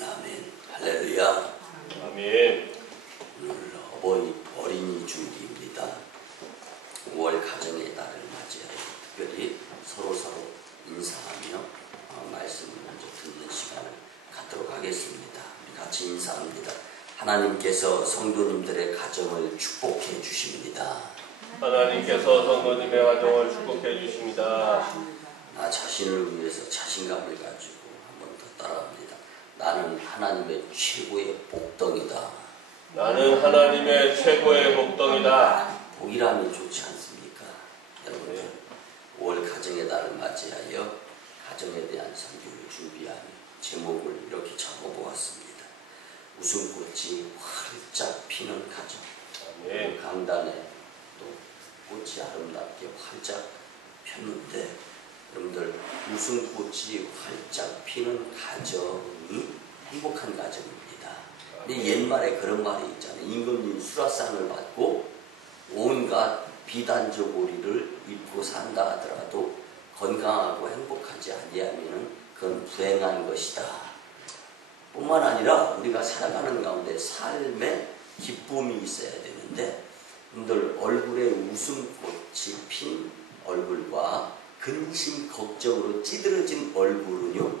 아멘. 할렐루야. 아멘. 오늘 어린이 주일입니다. 5월 가정의 달을 맞이하여 특별히 서로 인사하며 말씀을 먼저 듣는 시간을 갖도록 하겠습니다. 우리 같이 인사합니다. 하나님께서 성도님들의 가정을 축복해 주십니다. 하나님께서 성도님의 가정을 축복해 주십니다. 나 자신을 위해서 자신감을 가지고 한 번 더 따라합니다. 나는 하나님의 최고의 복덩이다. 나는 하나님의 최고의 복덩이다. 복이라면 좋지 않습니까? 여러분들 5월 가정의 달을 맞이하여 가정에 대한 설교를 준비하며 제목을 이렇게 적어보았습니다. 웃음꽃이 활짝 피는 가정. 아멘. 강단에 또 꽃이 아름답게 활짝 폈는데 여러분들 웃음꽃이 활짝 피는 가정이 행복한 가정입니다. 근데 옛말에 그런 말이 있잖아요. 임금님 수라상을 받고 온갖 비단저고리를 입고 산다 하더라도 건강하고 행복하지 아니하면 그건 불행한 것이다. 뿐만 아니라 우리가 살아가는 가운데 삶에 기쁨이 있어야 되는데 여러분들 얼굴에 웃음꽃이 핀 얼굴과 근심 걱정으로 찌들어진 얼굴은요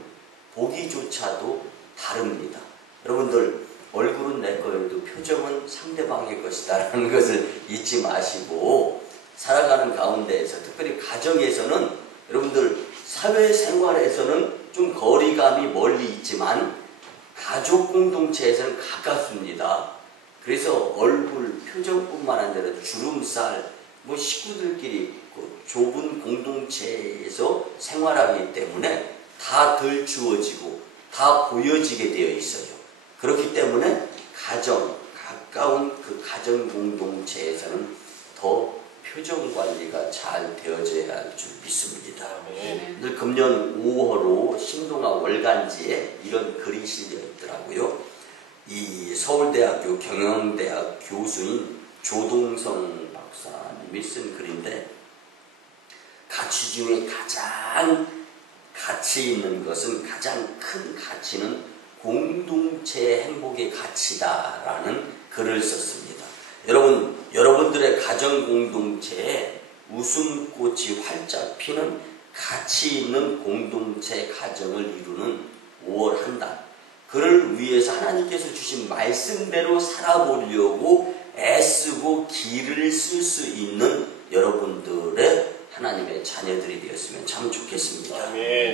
보기조차도 다릅니다. 여러분들 얼굴은 내 거여도 표정은 상대방의 것이다 라는 것을 잊지 마시고 살아가는 가운데에서 특별히 가정에서는 여러분들 사회생활에서는 좀 거리감이 멀리 있지만 가족 공동체에서는 가깝습니다. 그래서 얼굴 표정뿐만 아니라 주름살 식구들끼리 좁은 공동체에서 생활하기 때문에 다 덜 주어지고 다 보여지게 되어 있어요. 그렇기 때문에 가까운 그 가정 공동체에서는 더 표정 관리가 잘 되어져야 할 줄 믿습니다. 늘 금년 5월호 신동아 월간지에 이런 글이 실려 있더라고요. 이 서울대학교 경영대학 교수인 조동성 박사님이 쓴 글인데 가치 중에 가장 가치 있는 것은 가장 큰 가치는 공동체의 행복의 가치다라는 글을 썼습니다. 여러분들의 가정 공동체에 웃음꽃이 활짝 피는 가치 있는 공동체 가정을 이루는 5월 한 달. 그를 위해서 하나님께서 주신 말씀대로 살아보려고 애쓰고 기를 쓸 수 있는 여러분들의 하나님의 자녀들이 되었으면 참 좋겠습니다.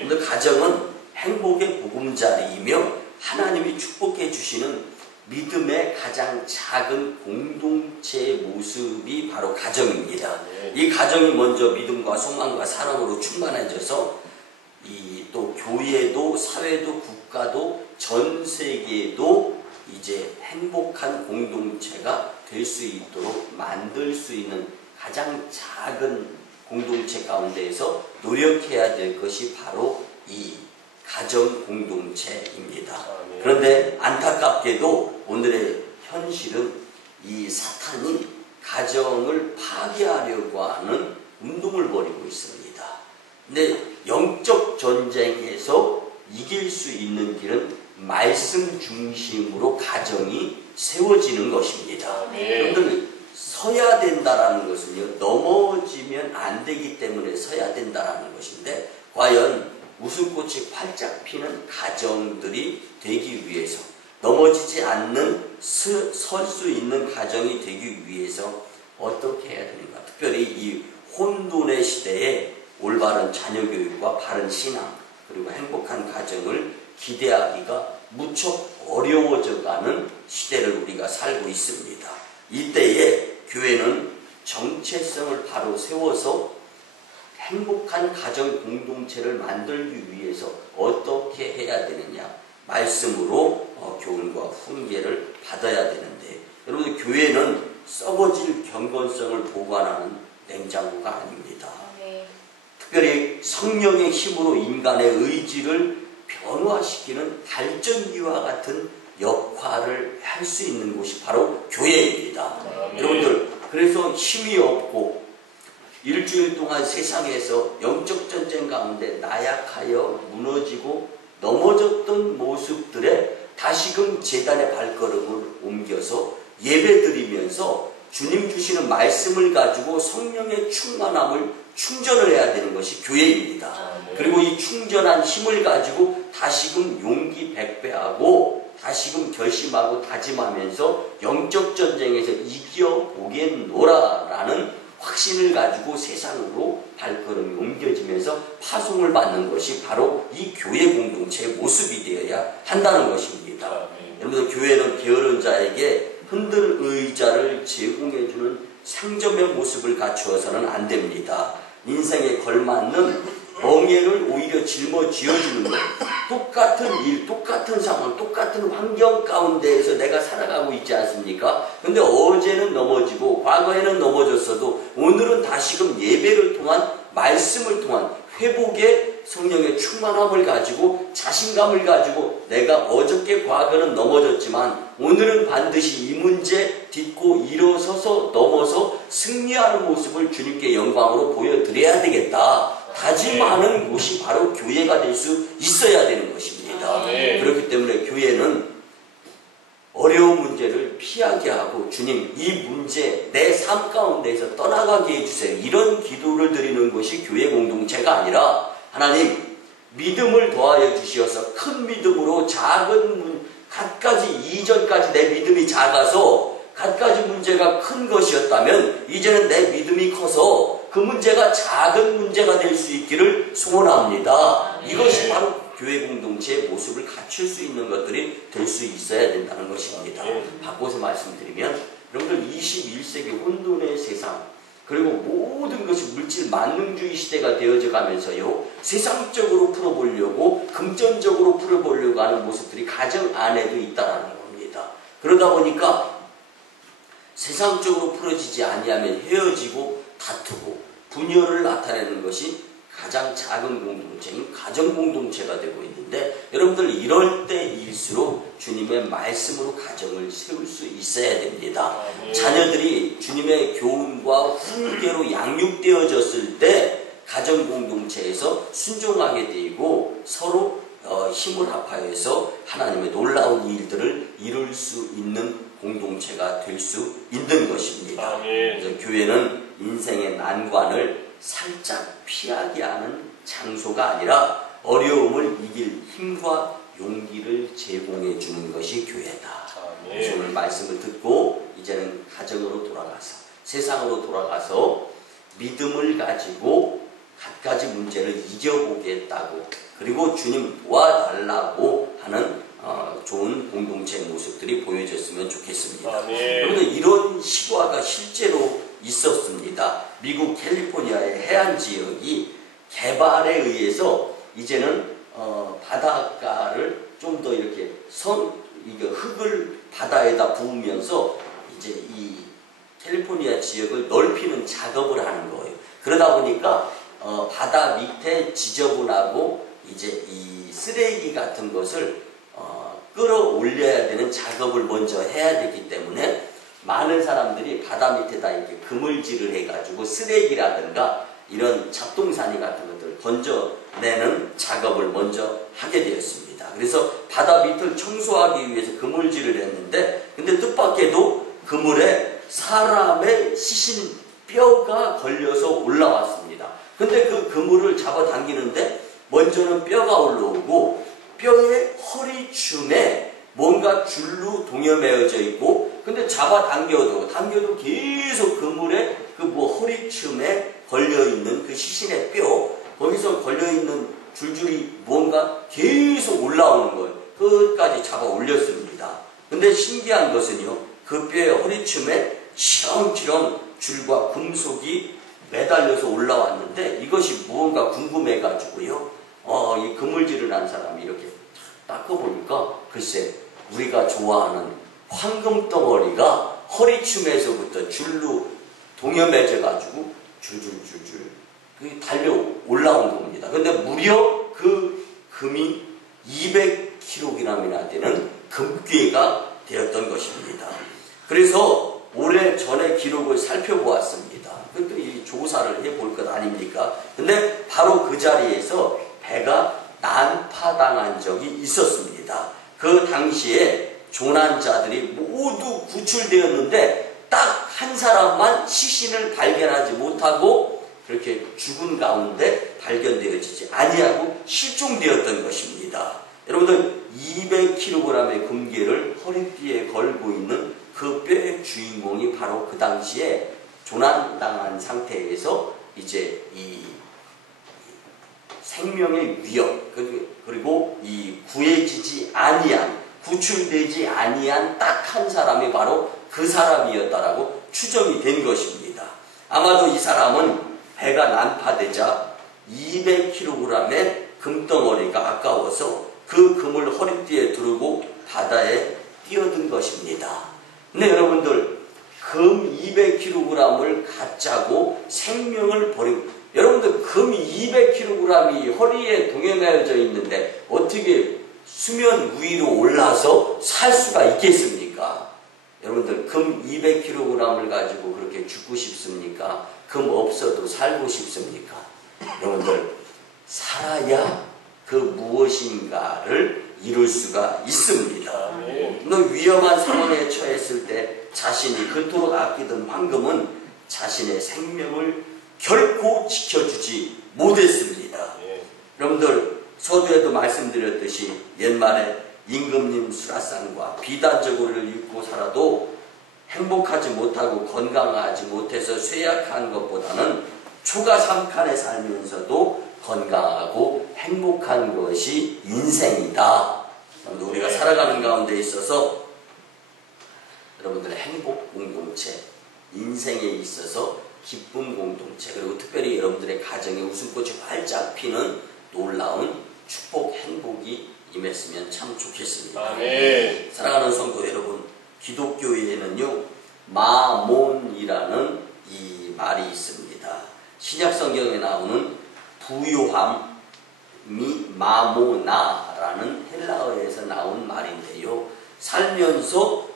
오늘 가정은 행복의 보금자리이며 하나님이 축복해 주시는 믿음의 가장 작은 공동체의 모습이 바로 가정입니다. 이 가정이 먼저 믿음과 소망과 사랑으로 충만해져서 또 교회도 사회도 국가도 전 세계도 이제 행복한 공동체가 될 수 있도록 만들 수 있는 가장 작은 공동체 가운데에서 노력해야 될 것이 바로 이 가정 공동체입니다. 그런데 안타깝게도 오늘의 현실은 이 사탄이 가정을 파괴하려고 하는 운동을 벌이고 있습니다. 근데 영적 전쟁에서 이길 수 있는 길은 말씀 중심으로 가정이 세워지는 것입니다. 여러분들 서야 된다라는 것은요 넘어지면 안 되기 때문에 서야 된다라는 것인데 과연 웃음꽃이 활짝 피는 가정들이 되기 위해서 넘어지지 않는 설 수 있는 가정이 되기 위해서 어떻게 해야 되는가? 특별히 이 혼돈의 시대에 올바른 자녀교육과 바른 신앙 그리고 행복한 가정을 기대하기가 무척 어려워져가는 시대를 우리가 살고 있습니다. 이때에 교회는 정체성을 바로 세워서 행복한 가정 공동체를 만들기 위해서 어떻게 해야 되느냐 말씀으로 교훈과 훈계를 받아야 되는데 여러분 교회는 썩어질 경건성을 보관하는 냉장고가 아닙니다. 특별히 성령의 힘으로 인간의 의지를 변화시키는 발전기와 같은 역할을 할 수 있는 곳이 바로 교회입니다. 여러분들 그래서 힘이 없고 일주일 동안 세상에서 영적 전쟁 가운데 나약하여 무너지고 넘어졌던 모습들에 다시금 제단의 발걸음을 옮겨서 예배드리면서 주님 주시는 말씀을 가지고 성령의 충만함을 충전을 해야 되는 것이 교회입니다. 그리고 이 충전한 힘을 가지고 다시금 용기 백배하고 다시금 결심하고 다짐하면서 영적 전쟁에서 이겨보겠노라라는 확신을 가지고 세상으로 발걸음이 옮겨지면서 파송을 받는 것이 바로 이 교회 공동체의 모습이 되어야 한다는 것입니다. 여러분들, 교회는 게으른 자에게 흔들 의자를 제공해주는 상점의 모습을 갖추어서는 안 됩니다. 인생에 걸맞는 멍에를 오히려 짊어지어주는 것, 똑같은 일, 똑같은 상황, 똑같은 환경 가운데에서 내가 살아가고 있지 않습니까? 근데 어제는 넘어지고 과거에는 넘어졌어도 오늘은 다시금 예배를 통한, 말씀을 통한 회복의 성령의 충만함을 가지고 자신감을 가지고 내가 어저께 과거는 넘어졌지만 오늘은 반드시 이 문제 딛고 일어서서 넘어서 승리하는 모습을 주님께 영광으로 보여드려야 되겠다. 다짐하는 곳이 바로 교회가 될 수 있어야 되는 것입니다. 그렇기 때문에 교회는 어려운 문제를 피하게 하고 주님, 이 문제 내 삶 가운데에서 떠나가게 해주세요. 이런 기도를 드리는 것이 교회 공동체가 아니라 하나님, 믿음을 더하여 주시어서 큰 믿음으로 작은 갖가지 이전까지 내 믿음이 작아서 갖가지 문제가 큰 것이었다면 이제는 내 믿음이 커서 그 문제가 작은 문제가 될 수 있기를 소원합니다. 이것이 바로 교회 공동체의 모습을 갖출 수 있는 것들이 될 수 있어야 된다는 것입니다. 바꿔서 말씀드리면 여러분들, 21세기 혼돈의 세상, 그리고 모든 것이 물질 만능주의 시대가 되어져 가면서요, 세상적으로 풀어보려고, 금전적으로 풀어보려고 하는 모습들이 가정 안에도 있다는 겁니다. 그러다 보니까 세상적으로 풀어지지 아니하면 헤어지고 다투고 분열을 나타내는 것이 가장 작은 공동체인 가정공동체가 되고 있는데, 여러분들, 이럴 때일수록 주님의 말씀으로 가정을 세울 수 있어야 됩니다. 자녀들이 주님의 교훈과 훈계로 양육되어졌을 때 가정공동체에서 순종하게 되고 서로 힘을 합하여서 하나님의 놀라운 일들을 이룰 수 있는 공동체가 될 수 있는 것입니다. 그래서 교회는 인생의 난관을 살짝 피하게 하는 장소가 아니라 어려움을 이길 힘과 용기를 제공해 주는 것이 교회다. 그래서 오늘 말씀을 듣고 이제는 가정으로 돌아가서, 세상으로 돌아가서 믿음을 가지고 갖가지 문제를 이겨보겠다고, 그리고 주님 도와달라고 하는 좋은 공동체 모습들이 보여졌으면 좋겠습니다. 그런데 이런 시과가 실제로 있었습니다. 미국 캘리포니아의 해안 지역이 개발에 의해서 이제는 바닷가를 좀 더 이렇게 흙을 바다에다 부으면서 이제 이 캘리포니아 지역을 넓히는 작업을 하는 거예요. 그러다 보니까 바다 밑에 지저분하고 이제 이 쓰레기 같은 것을 끌어올려야 되는 작업을 먼저 해야 되기 때문에 많은 사람들이 바다 밑에다 이렇게 그물질을 해가지고 쓰레기라든가 이런 잡동사니 같은 것들을 건져내는 작업을 먼저 하게 되었습니다. 그래서 바다 밑을 청소하기 위해서 그물질을 했는데, 근데 뜻밖에도 그물에 사람의 시신 뼈가 걸려서 올라왔습니다. 근데 그 그물을 잡아당기는데 먼저는 뼈가 올라오고 뼈의 허리춤에 뭔가 줄로 동여매어져 있고, 근데 잡아당겨도 계속 그물에 허리춤에 걸려있는 그 시신의 뼈, 거기서 걸려있는 줄줄이 뭔가 계속 올라오는 거예요. 끝까지 잡아 올렸습니다. 근데 신기한 것은요, 그 뼈의 허리춤에 치렁치렁 줄과 금속이 매달려서 올라왔는데, 이것이 무언가 궁금해가지고요, 이 그물질을 한 사람이 이렇게 닦아보니까 글쎄, 우리가 좋아하는 황금 덩어리가 허리춤에서부터 줄로 동여매져가지고 줄줄줄줄 달려 올라온 겁니다. 근데 무려 그 금이 200kg이나 되는 금괴가 되었던 것입니다. 그래서 오래전의 기록을 살펴보았습니다. 이 조사를 해볼 것 아닙니까? 근데 바로 그 자리에서 배가 난파당한 적이 있었습니다. 그 당시에 조난자들이 모두 구출되었는데 딱 한 사람만 시신을 발견하지 못하고 그렇게 죽은 가운데 발견되어지지 아니하고 실종되었던 것입니다. 여러분들 200kg의 금괴를 허리띠에 걸고 있는 그 뼈의 주인공이 바로 그 당시에 조난당한 상태에서 이제 이 생명의 위협 그리고 이 구해지지 아니한 구출되지 아니한 딱 한 사람이 바로 그 사람이었다라고 추정이 된 것입니다. 아마도 이 사람은 배가 난파되자 200kg의 금덩어리가 아까워서 그 금을 허리띠에 두르고 바다에 뛰어든 것입니다. 근데 여러분들 금 200kg을 갖자고 생명을 버리고 여러분들 금 200kg이 허리에 동여매어져 있는데 어떻게 수면 위로 올라서 살 수가 있겠습니까? 여러분들 금 200kg을 가지고 그렇게 죽고 싶습니까? 금 없어도 살고 싶습니까? 여러분들 살아야 그 무엇인가를 이룰 수가 있습니다. 너 위험한 상황에 처했을 때 자신이 그토록 아끼던 황금은 자신의 생명을 결코 지켜주지 못했습니다. 여러분들 서두에도 말씀드렸듯이 옛말에 임금님 수라상과 비단저고리를 입고 살아도 행복하지 못하고 건강하지 못해서 쇠약한 것보다는 초가 삼칸에 살면서도 건강하고 행복한 것이 인생이다. 우리가 살아가는 가운데 있어서 여러분들의 행복 공동체, 인생에 있어서 기쁨 공동체, 그리고 특별히 여러분들의 가정에 웃음꽃이 활짝 피는 놀라운 축복, 행복이 임했으면 참 좋겠습니다. 아멘. 사랑하는 성도 여러분, 기독교에는요 마몬이라는 이 말이 있습니다. 신약 성경에 나오는 부요함이 마모나라는 헬라어에서 나온 말인데요. 살면서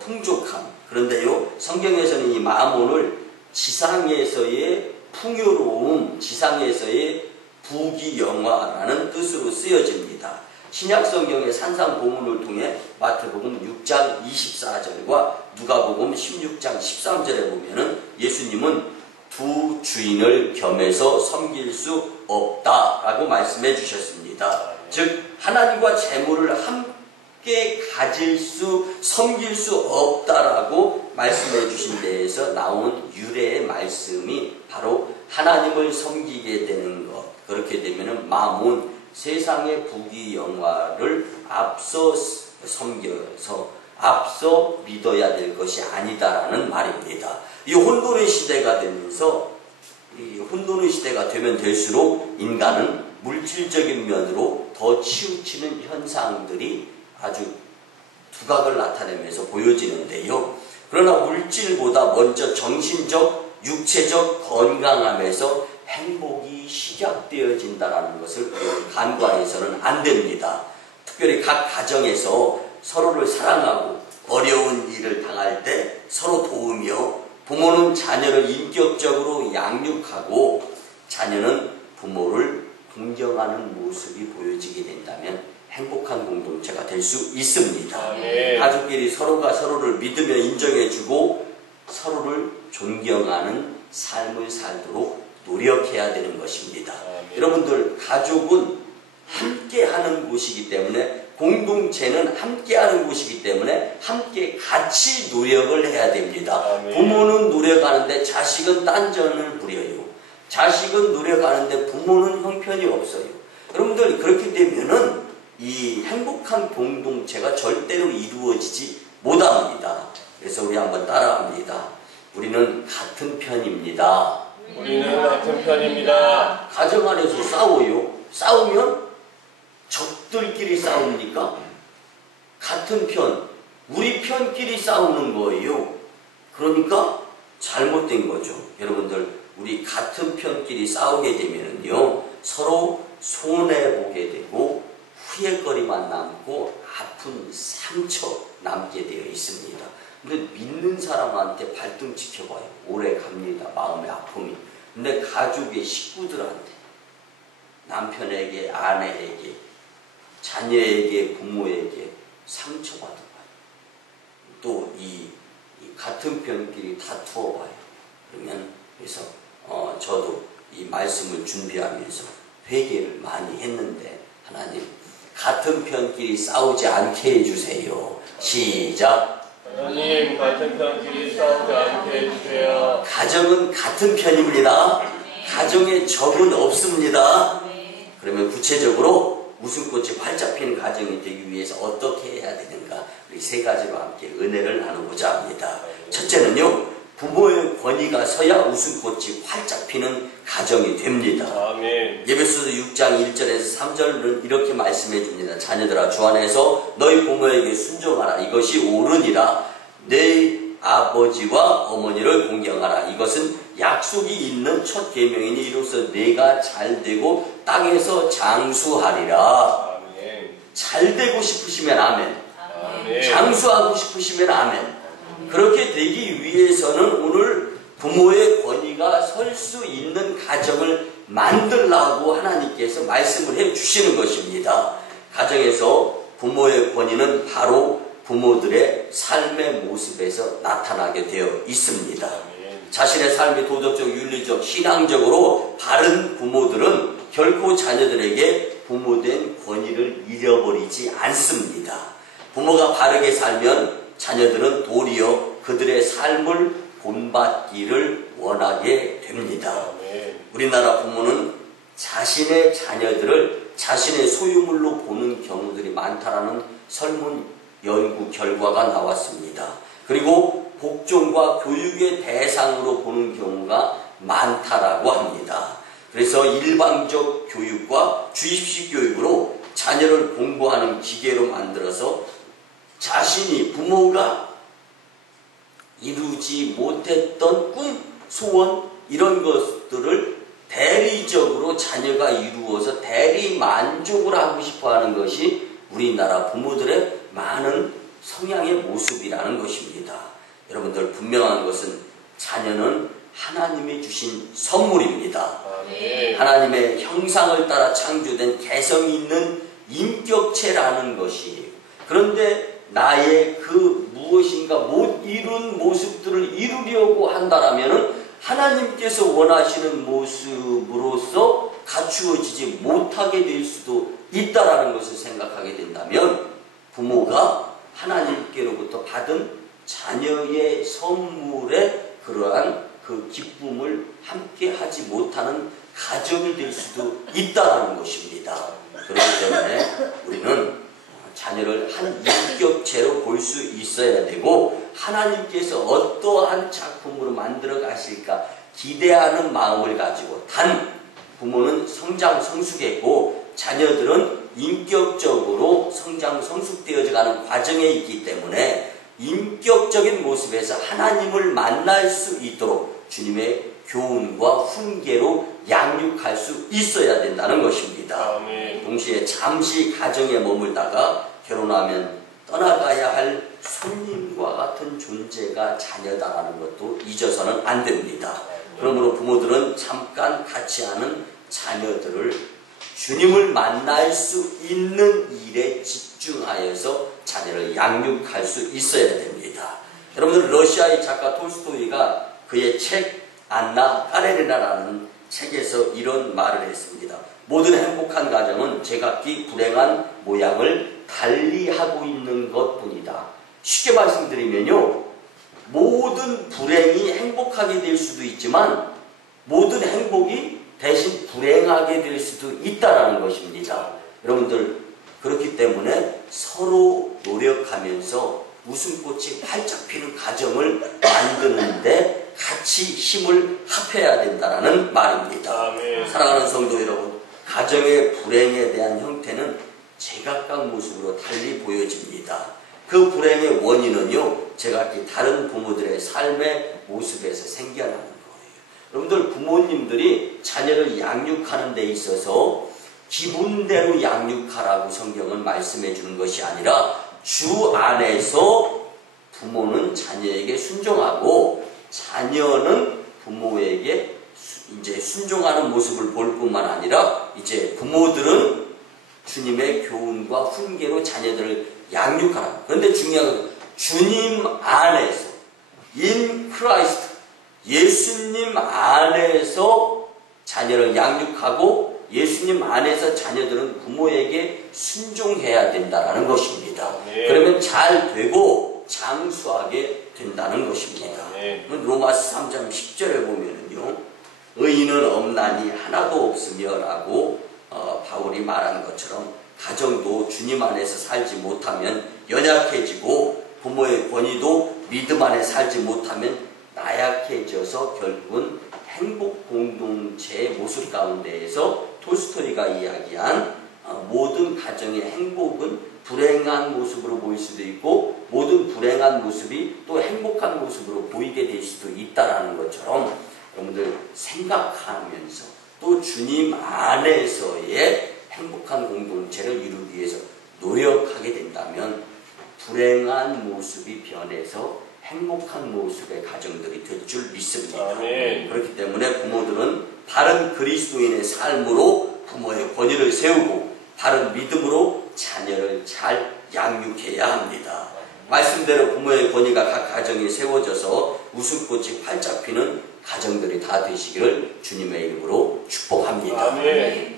풍족함. 그런데요 성경에서는 이 마몬을 지상에서의 풍요로움, 지상에서의 부귀영화라는 뜻으로 쓰여집니다. 신약성경의 산상보문을 통해 마태복음 6장 24절과 누가복음 16장 13절에 보면은 예수님은 두 주인을 겸해서 섬길 수 없다라고 말씀해 주셨습니다. 즉 하나님과 재물을 함께 가질 수, 섬길 수 없다라고 말씀해 주신 데에서 나온 유래의 말씀이 바로 하나님을 섬기게 되는 것. 그렇게 되면은 마몬, 세상의 부귀영화를 앞서 섬겨서 앞서 믿어야 될 것이 아니다라는 말입니다. 이 혼돈의 시대가 되면서 이 혼돈의 시대가 되면 될수록 인간은 물질적인 면으로 더 치우치는 현상들이 아주 두각을 나타내면서 보여지는데요. 그러나 물질보다 먼저 정신적, 육체적 건강함에서 행복이 시작되어진다는 것을 간과해서는 안 됩니다. 특별히 각 가정에서 서로를 사랑하고 어려운 일을 당할 때 서로 도우며 부모는 자녀를 인격적으로 양육하고 자녀는 부모를 존경하는 모습이 보여지게 된다면 행복한 공동체가 될 수 있습니다. 아멘. 가족끼리 서로가 서로를 믿으며 인정해주고 서로를 존경하는 삶을 살도록 노력해야 되는 것입니다. 여러분들 가족은 함께하는 곳이기 때문에 공동체는 함께하는 곳이기 때문에 함께 같이 노력을 해야 됩니다. 부모는 노력하는데 자식은 딴전을 부려요. 자식은 노력하는데 부모는 형편이 없어요. 여러분들 그렇게 되면은 이 행복한 공동체가 절대로 이루어지지 못합니다. 그래서 우리 한번 따라합니다. 우리는 같은 편입니다. 우리는 같은 편입니다. 가정 안에서 싸워요. 싸우면 적들끼리 싸웁니까? 같은 편, 우리 편끼리 싸우는 거예요. 그러니까 잘못된 거죠. 여러분들 우리 같은 편끼리 싸우게 되면요 서로 손해보게 되고 후회거리만 남고 아픈 상처 남게 되어 있습니다. 근데 믿는 사람한테 발등 지켜봐요. 오래 갑니다. 마음의 아픔이. 근데 가족의 식구들한테, 남편에게, 아내에게, 자녀에게, 부모에게 상처받아봐요. 또 이 같은 편끼리 다투어봐요. 그러면 그래서 저도 이 말씀을 준비하면서 회개를 많이 했는데 하나님 같은 편끼리 싸우지 않게 해주세요. 시작. 하나님 같은 편끼리 싸우지 않게 해주세요. 가정은 같은 편입니다. 가정에 적은 없습니다. 그러면 구체적으로 웃음꽃이 활짝 피는 가정이 되기 위해서 어떻게 해야 되는가? 우리 세 가지로 함께 은혜를 나누고자 합니다. 첫째는요, 부모의 권위가 서야 웃음꽃이 활짝 피는 가정이 됩니다. 아멘. 에베소서 6장 1절에서 3절은 이렇게 말씀해 줍니다. 자녀들아, 주 안에서 너희 부모에게 순종하라. 이것이 옳으니라. 내 아버지와 어머니를 공경하라. 이것은 약속이 있는 첫 계명이니 이로써 내가 잘되고 땅에서 장수하리라. 아멘. 잘되고 싶으시면 아멘. 아멘. 장수하고 싶으시면 아멘. 그렇게 되기 위해서는 오늘 부모의 권위가 설 수 있는 가정을 만들라고 하나님께서 말씀을 해 주시는 것입니다. 가정에서 부모의 권위는 바로 부모들의 삶의 모습에서 나타나게 되어 있습니다. 자신의 삶이 도덕적, 윤리적, 신앙적으로 바른 부모들은 결코 자녀들에게 부모된 권위를 잃어버리지 않습니다. 부모가 바르게 살면 자녀들은 도리어 그들의 삶을 본받기를 원하게 됩니다. 우리나라 부모는 자신의 자녀들을 자신의 소유물로 보는 경우들이 많다라는 설문 연구 결과가 나왔습니다. 그리고 복종과 교육의 대상으로 보는 경우가 많다라고 합니다. 그래서 일방적 교육과 주입식 교육으로 자녀를 공부하는 기계로 만들어서 자신이 부모가 이루지 못했던 꿈, 소원 이런 것들을 대리적으로 자녀가 이루어서 대리 만족을 하고 싶어하는 것이 우리나라 부모들의 많은 성향의 모습이라는 것입니다. 여러분들 분명한 것은 자녀는 하나님이 주신 선물입니다. 하나님의 형상을 따라 창조된 개성이 있는 인격체라는 것이에요. 그런데 나의 그 무엇인가 못 이룬 모습들을 이루려고 한다라면 하나님께서 원하시는 모습으로서 갖추어지지 못하게 될 수도 있다라는 것을 생각하게 된다면 부모가 하나님께로부터 받은 자녀의 선물에 그러한 그 기쁨을 함께 하지 못하는 가정이 될 수도 있다라는 것입니다. 그렇기 때문에 우리는 자녀를 한 인격체로 볼 수 있어야 되고 하나님께서 어떠한 작품으로 만들어 가실까 기대하는 마음을 가지고 단 부모는 성장 성숙했고 자녀들은 인격적으로 성장 성숙되어져 가는 과정에 있기 때문에 인격적인 모습에서 하나님을 만날 수 있도록 주님의 교훈과 훈계로 양육할 수 있어야 된다는 것입니다. 아멘. 동시에 잠시 가정에 머물다가 결혼하면 떠나가야 할 손님과 같은 존재가 자녀다라는 것도 잊어서는 안 됩니다. 그러므로 부모들은 잠깐 같이 하는 자녀들을 주님을 만날 수 있는 일에 집중하여서 자녀를 양육할 수 있어야 됩니다. 여러분들 러시아의 작가 톨스토이가 그의 책 안나 까레리나라는 책에서 이런 말을 했습니다. 모든 행복한 가정은 제각기 불행한 모양을 달리하고 있는 것뿐이다. 쉽게 말씀드리면요, 모든 불행이 행복하게 될 수도 있지만 모든 행복이 대신 불행하게 될 수도 있다라는 것입니다. 여러분들 그렇기 때문에 서로 노력하면서 웃음꽃이 활짝 피는 가정을 만드는데 같이 힘을 합해야 된다는 말입니다. 아멘. 사랑하는 성도 여러분, 가정의 불행에 대한 형태는 제각각 모습으로 달리 보여집니다. 그 불행의 원인은요, 제각기 다른 부모들의 삶의 모습에서 생겨나는 거예요. 여러분들 부모님들이 자녀를 양육하는 데 있어서 기분대로 양육하라고 성경은 말씀해 주는 것이 아니라 주 안에서 부모는 자녀에게 순종하고 자녀는 부모에게 이제 순종하는 모습을 볼 뿐만 아니라 이제 부모들은 주님의 교훈과 교훈과 훈계로 자녀들을 양육하라. 그런데 중요한 건 주님 안에서 in Christ 예수님 안에서 자녀를 양육하고 예수님 안에서 자녀들은 부모에게 순종해야 된다는 것입니다. 그러면 잘 되고 장수하게 된다는 것입니다. 로마서 3장 10절에 보면은요, 의인은 없나니 하나도 없으며 라고 바울이 말한 것처럼 가정도 주님 안에서 살지 못하면 연약해지고 부모의 권위도 믿음 안에 살지 못하면 나약해져서 결국은 행복 공동체의 모습 가운데에서 톨스토이가 이야기한 모든 가정의 행복은 불행한 모습으로 보일 수도 있고 모든 불행한 모습이 또 행복한 모습으로 보이게 될 수도 있다는 것처럼 여러분들 생각하면서 또 주님 안에서의 행복한 공동체를 이루기 위해서 노력하게 된다면 불행한 모습이 변해서 행복한 모습의 가정들이 될 줄 믿습니다. 그렇기 때문에 부모들은 바른 그리스도인의 삶으로 부모의 권위를 세우고 바른 믿음으로 자녀를 잘 양육해야 합니다. 말씀대로 부모의 권위가 각 가정에 세워져서 웃음꽃이 활짝 피는 가정들이 다 되시기를 주님의 이름으로 축복합니다.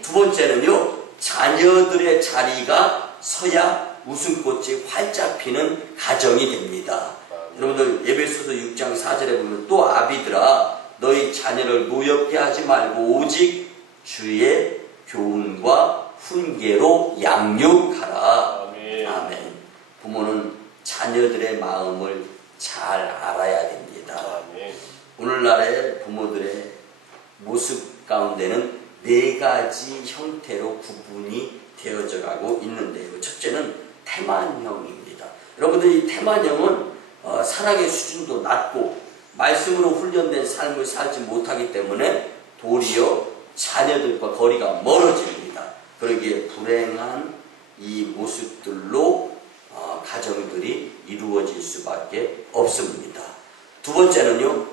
두 번째는요, 자녀들의 자리가 서야 웃음꽃이 활짝 피는 가정이 됩니다. 여러분들 예배소서 6장 4절에 보면 또 아비들아 너희 자녀를 노엽게 하지 말고 오직 주의 교훈과 훈계로 양육하라. 아멘. 부모는 자녀들의 마음을 잘 알아야 됩니다. 오늘날의 부모들의 모습 가운데는 4가지 형태로 구분이 되어져 가고 있는데요. 첫째는 태만형입니다. 여러분들 이 태만형은 사랑의 수준도 낮고 말씀으로 훈련된 삶을 살지 못하기 때문에 도리어 자녀들과 거리가 멀어집니다. 그러기에 불행한 이 모습들로 가정들이 이루어질 수밖에 없습니다. 두 번째는요,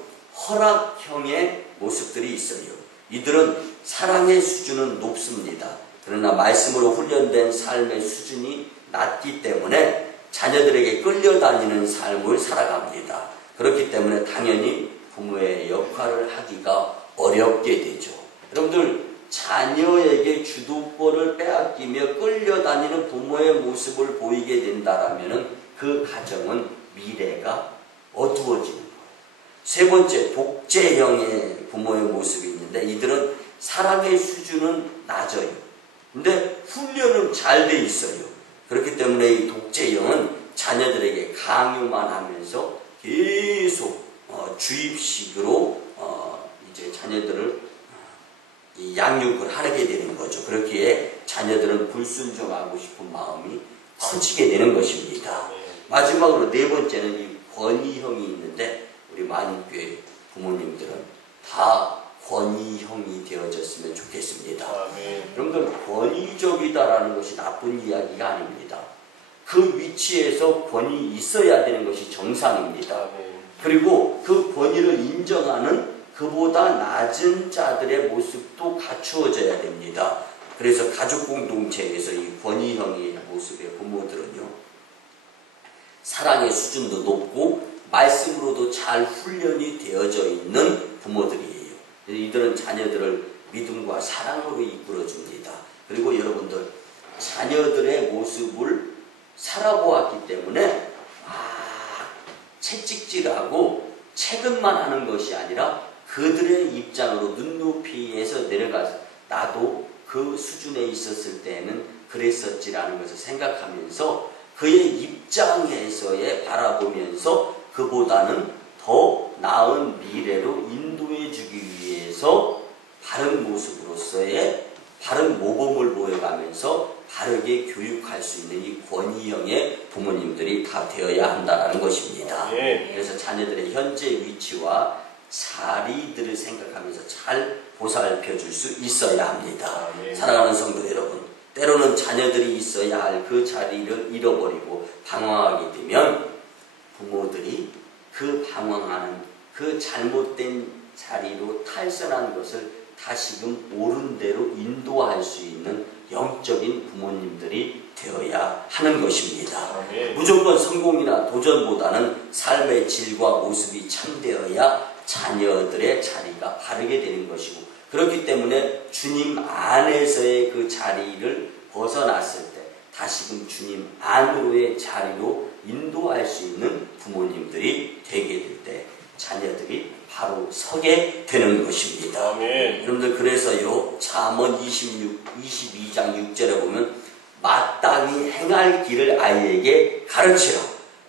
허락형의 모습들이 있어요. 이들은 사랑의 수준은 높습니다. 그러나 말씀으로 훈련된 삶의 수준이 낮기 때문에 자녀들에게 끌려다니는 삶을 살아갑니다. 그렇기 때문에 당연히 부모의 역할을 하기가 어렵게 되죠. 여러분들 자녀에게 주도권을 빼앗기며 끌려다니는 부모의 모습을 보이게 된다면 그 가정은 미래가 어두워지는 거예요. 세 번째, 독재형의 부모의 모습이 있는데 이들은 사랑의 수준은 낮아요. 근데 훈련은 잘 돼 있어요. 그렇기 때문에 이 독재형은 자녀들에게 강요만 하면서 계속 주입식으로 이제 자녀들을 양육을 하게 되는 거죠. 그렇기에 자녀들은 불순종하고 싶은 마음이 커지게 되는 것입니다. 마지막으로 네 번째는 이 권위형이 있는데 우리 만인교회 부모님들은 다 권위형이 되어졌으면 좋겠습니다. 여러분들 권위적이다라는 것이 나쁜 이야기가 아닙니다. 그 위치에서 권위 있어야 되는 것이 정상입니다. 그리고 그 권위를 인정하는 그보다 낮은 자들의 모습도 갖추어져야 됩니다. 그래서 가족 공동체에서 이 권위형의 모습의 부모들은요, 사랑의 수준도 높고 말씀으로도 잘 훈련이 되어져 있는 부모들이에요. 이들은 자녀들을 믿음과 사랑으로 이끌어줍니다. 그리고 여러분들 자녀들의 모습을 살아보았기 때문에 채찍질하고 체근만 하는 것이 아니라 그들의 입장으로 눈높이에서 내려가서 나도 그 수준에 있었을 때는 그랬었지라는 것을 생각하면서 그의 입장에서의 바라보면서 그보다는 더 나은 미래로 인도해 주기 위해서 바른 모습으로서의 바른 모범을 보여가면서 바르게 교육할 수 있는 이 권위형의 부모님들이 다 되어야 한다는 것입니다. 그래서 자녀들의 현재 위치와 자리들을 생각하면서 잘 보살펴 줄 수 있어야 합니다. 사랑하는 성도 여러분, 때로는 자녀들이 있어야 할 그 자리를 잃어버리고 방황하게 되면 부모들이 그 방황하는 그 잘못된 자리로 탈선한 것을 다시금 옳은 대로 인도할 수 있는 영적인 부모님들이 되어야 하는 것입니다. 아멘. 무조건 성공이나 도전보다는 삶의 질과 모습이 참되어야 자녀들의 자리가 바르게 되는 것이고, 그렇기 때문에 주님 안에서의 그 자리를 벗어났을 때 다시금 주님 안으로의 자리로 인도할 수 있는 부모님들이 되게 될 때 자녀들이 바로 서게 되는 것입니다. 아멘. 여러분들, 그래서요, 잠언 22장 6절에 보면 마땅히 행할 길을 아이에게 가르치라.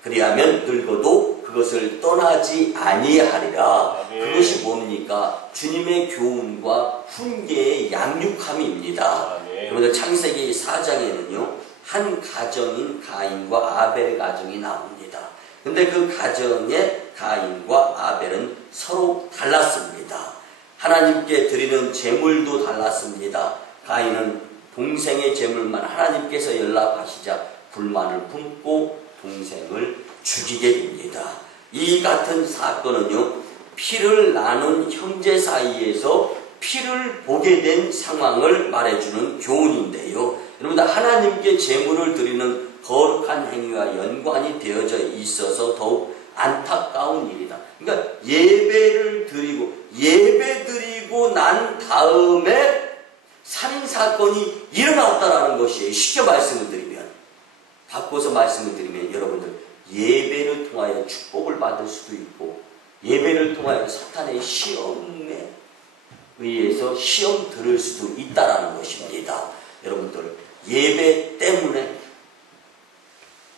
그리하면 늙어도 그것을 떠나지 아니하리라. 아멘. 그것이 뭡니까? 주님의 교훈과 훈계의 양육함입니다. 아멘. 여러분들, 창세기 4장에는요 한 가정인 가인과 아벨의 가정이 나옵니다. 근데 그 가정의 가인과 아벨은 서로 달랐습니다. 하나님께 드리는 제물도 달랐습니다. 가인은 동생의 제물만 하나님께서 연락하시자 불만을 품고 동생을 죽이게 됩니다. 이 같은 사건은요, 피를 나눈 형제 사이에서 피를 보게 된 상황을 말해주는 교훈인데요. 여러분들, 하나님께 제물을 드리는 거룩한 행위와 연관이 되어져 있어서 더욱 안타까운 일이다. 그러니까 예배 드리고 난 다음에 살인사건이 일어났다라는 것이에요. 쉽게 말씀을 드리면, 바꿔서 말씀을 드리면, 여러분들, 예배를 통하여 축복을 받을 수도 있고, 예배를 통하여 사탄의 시험에 의해서 시험 들을 수도 있다라는 것입니다. 여러분들, 예배 때문에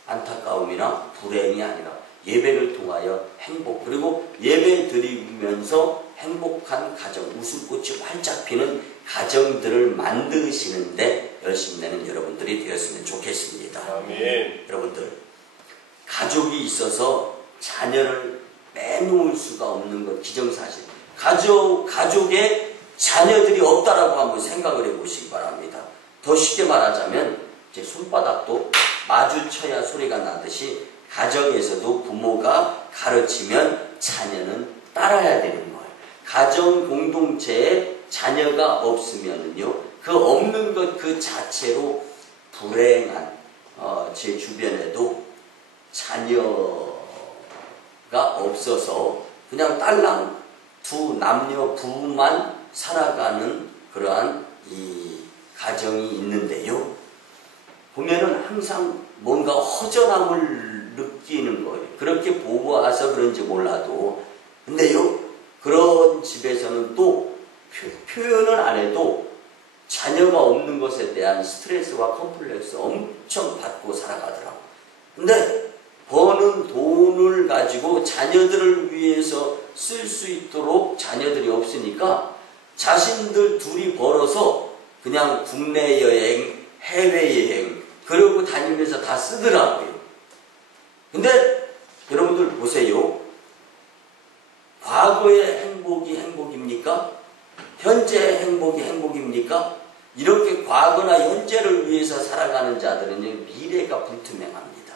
안타까움이나 불행이 아니라 예배를 통하여 행복, 그리고 예배 드리면서 행복한 가정, 웃음꽃이 활짝 피는 가정들을 만드시는데 열심내는 여러분들이 되었으면 좋겠습니다. 아멘. 여러분들, 가족이 있어서 자녀를 빼놓을 수가 없는 것 기정사실. 가족에 자녀들이 없다라고 한번 생각을 해보시기 바랍니다. 더 쉽게 말하자면 제 손바닥도 마주쳐야 소리가 나듯이 가정에서도 부모가 가르치면 자녀는 따라야 되는 거예요. 가정 공동체에 자녀가 없으면요, 그 없는 것 그 자체로 불행한 제 주변에도 자녀가 없어서 그냥 딸랑 두 남녀 부부만 살아가는 그러한 이 가정이 있는데요, 보면은 항상 뭔가 허전함을 느끼는 거예요. 그렇게 보고 와서 그런지 몰라도. 근데요, 그런 집에서는 또 표현을 안 해도 자녀가 없는 것에 대한 스트레스와 컴플렉스 엄청 받고 살아가더라고. 근데 버는 돈을 가지고 자녀들을 위해서 쓸 수 있도록 자녀들이 없으니까 자신들 둘이 벌어서 그냥 국내 여행, 해외여행 그러고 다니면서 다 쓰더라고요. 근데 여러분들 보세요. 과거의 행복이 행복입니까? 현재의 행복이 행복입니까? 이렇게 과거나 현재를 위해서 살아가는 자들은 미래가 불투명합니다.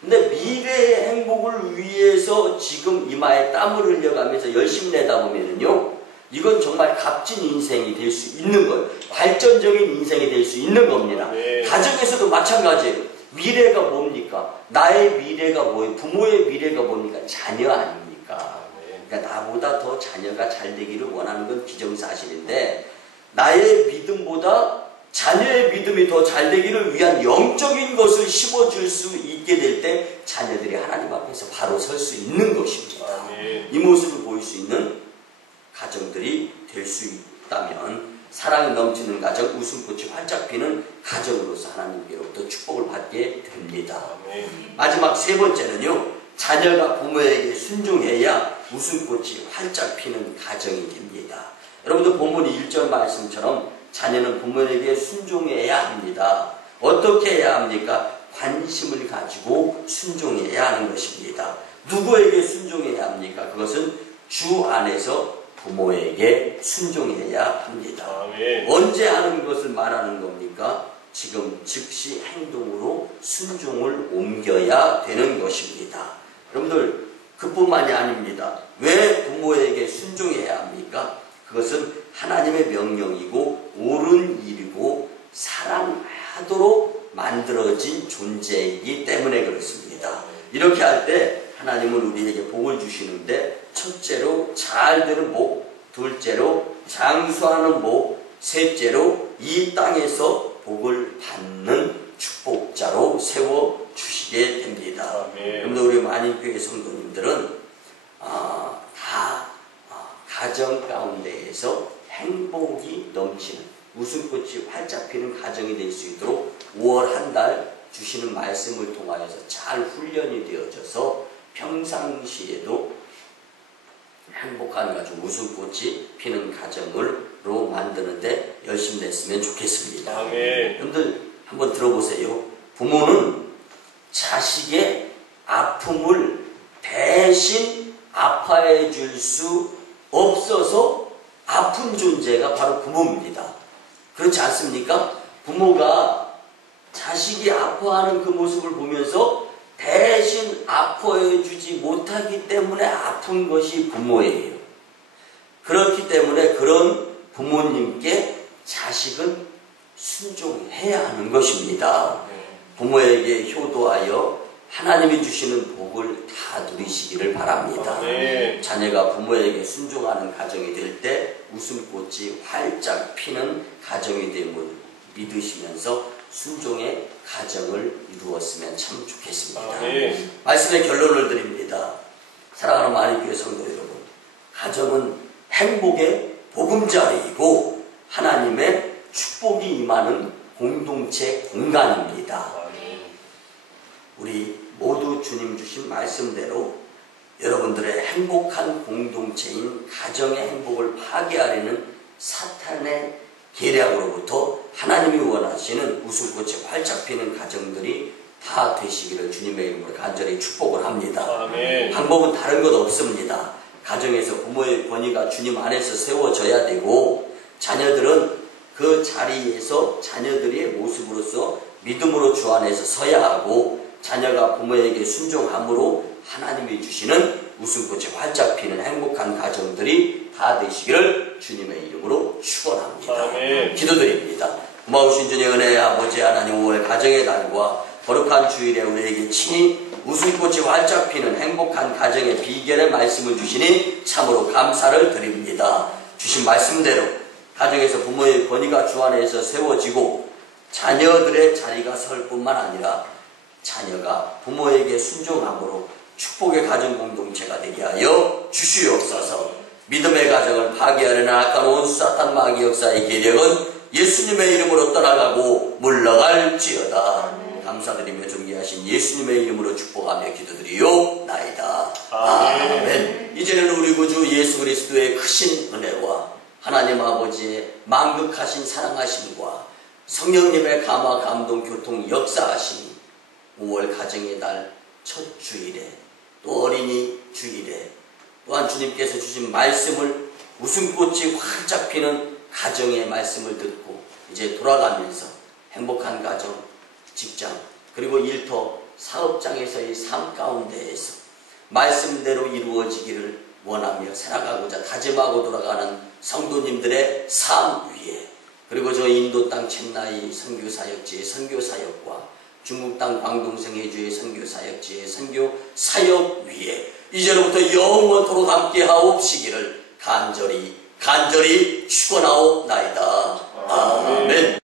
근데 미래의 행복을 위해서 지금 이마에 땀을 흘려가면서 열심히 내다 보면은요, 이건 정말 값진 인생이 될 수 있는 거예요. 발전적인 인생이 될 수 있는 겁니다. 네. 가정에서도 마찬가지예요. 미래가 뭡니까? 나의 미래가 뭐예요? 부모의 미래가 뭡니까? 자녀 아닙니까? 그러니까 나보다 더 자녀가 잘 되기를 원하는 건 기정사실인데, 나의 믿음보다 자녀의 믿음이 더 잘 되기를 위한 영적인 것을 심어줄 수 있게 될 때 자녀들이 하나님 앞에서 바로 설 수 있는 것입니다. 이 모습을 보일 수 있는 가정들이 될 수 있다면, 사랑이 넘치는 가정, 웃음꽃이 활짝 피는 가정으로서 하나님께로부터 축복을 받게 됩니다. 마지막 세 번째는요, 자녀가 부모에게 순종해야 웃음꽃이 활짝 피는 가정이 됩니다. 여러분들, 본문 1절 말씀처럼 자녀는 부모에게 순종해야 합니다. 어떻게 해야 합니까? 관심을 가지고 순종해야 하는 것입니다. 누구에게 순종해야 합니까? 그것은 주 안에서 부모에게 순종해야 합니다. 아멘. 언제 하는 것을 말하는 겁니까? 지금 즉시 행동으로 순종을 옮겨야 되는 것입니다. 여러분들, 그뿐만이 아닙니다. 왜 부모에게 순종해야 합니까? 그것은 하나님의 명령이고 옳은 일이고 사랑하도록 만들어진 존재이기 때문에 그렇습니다. 이렇게 할 때 하나님은 우리에게 복을 주시는데 첫째로 잘 되는 복, 둘째로 장수하는 복, 셋째로 이 땅에서 복을 받는 축복자로 세워주시게 됩니다. 그런데 우리 만인교회 성도님들은 다 가정 가운데에서 행복이 넘치는 웃음꽃이 활짝 피는 가정이 될 수 있도록 5월 한 달 주시는 말씀을 통하여서 잘 훈련이 되어져서 평상시에도 행복한 가정, 웃음꽃이 피는 가정으로 만드는데 열심히 냈으면 좋겠습니다. 여러분들 한번 들어보세요. 부모는 자식의 아픔을 대신 아파해 줄 수 없어서 아픈 존재가 바로 부모입니다. 그렇지 않습니까? 부모가 자식이 아파하는 그 모습을 보면서 대신 아파해 주지 못하기 때문에 아픈 것이 부모예요. 그렇기 때문에 그런 부모님께 자식은 순종해야 하는 것입니다. 부모에게 효도하여 하나님이 주시는 복을 다 누리시기를 바랍니다. 자녀가 부모에게 순종하는 가정이 될 때 웃음꽃이 활짝 피는 가정이 됨을 믿으시면서 순종의 가정을 이루었으면 참 좋겠습니다. 말씀의 결론을 드립니다. 사랑하는 만인교회 성도 여러분, 가정은 행복의 보금자리이고 하나님의 축복이 임하는 공동체 공간입니다. 우리 모두 주님 주신 말씀대로 여러분들의 행복한 공동체인 가정의 행복을 파괴하려는 사탄의 계략으로부터 하나님이 원하시는 웃음꽃이 활짝 피는 가정들이 다 되시기를 주님의 이름으로 간절히 축복을 합니다. 방법은 다른 것 없습니다. 가정에서 부모의 권위가 주님 안에서 세워져야 되고 자녀들은 그 자리에서 자녀들의 모습으로서 믿음으로 주 안에서 서야 하고 자녀가 부모에게 순종함으로 하나님이 주시는 웃음꽃이 활짝 피는 행복한 가정들이 다 되시기를 주님의 이름으로 축원합니다. 기도드립니다. 고마우신 주의 은혜의 아버지 하나님, 5월 가정의 달과 거룩한 주일에 우리에게 친히 웃음꽃이 활짝 피는 행복한 가정의 비결의 말씀을 주시니 참으로 감사를 드립니다. 주신 말씀대로 가정에서 부모의 권위가 주 안에서 세워지고 자녀들의 자리가 설 뿐만 아니라 자녀가 부모에게 순종함으로 축복의 가정 공동체가 되게 하여 주시옵소서. 믿음의 가정을 파괴하려는 악한 원수 사탄 마귀 역사의 계략은 예수님의 이름으로 떠나가고 물러갈지어다. 감사드리며 존귀하신 예수님의 이름으로 축복하며 기도드리옵나이다. 아멘. 이제는 우리 구주 예수 그리스도의 크신 은혜와 하나님 아버지의 만극하신 사랑하심과 성령님의 감화 감동 교통 역사하심이 5월 가정의 달 첫 주일에 또 어린이 주일에 또한 주님께서 주신 말씀을 웃음꽃이 활짝 피는 가정의 말씀을 듣고 이제 돌아가면서 행복한 가정, 직장 그리고 일터, 사업장에서의 삶 가운데에서 말씀대로 이루어지기를 원하며 살아가고자 다짐하고 돌아가는 성도님들의 삶 위에 그리고 저 인도 땅 첸나이 선교사역지의 선교사역과 중국 땅 광동성 해주의 선교사역지의 선교사역 위에 이제로부터 영원토록 함께 하옵시기를 간절히 축원하옵나이다. 아멘.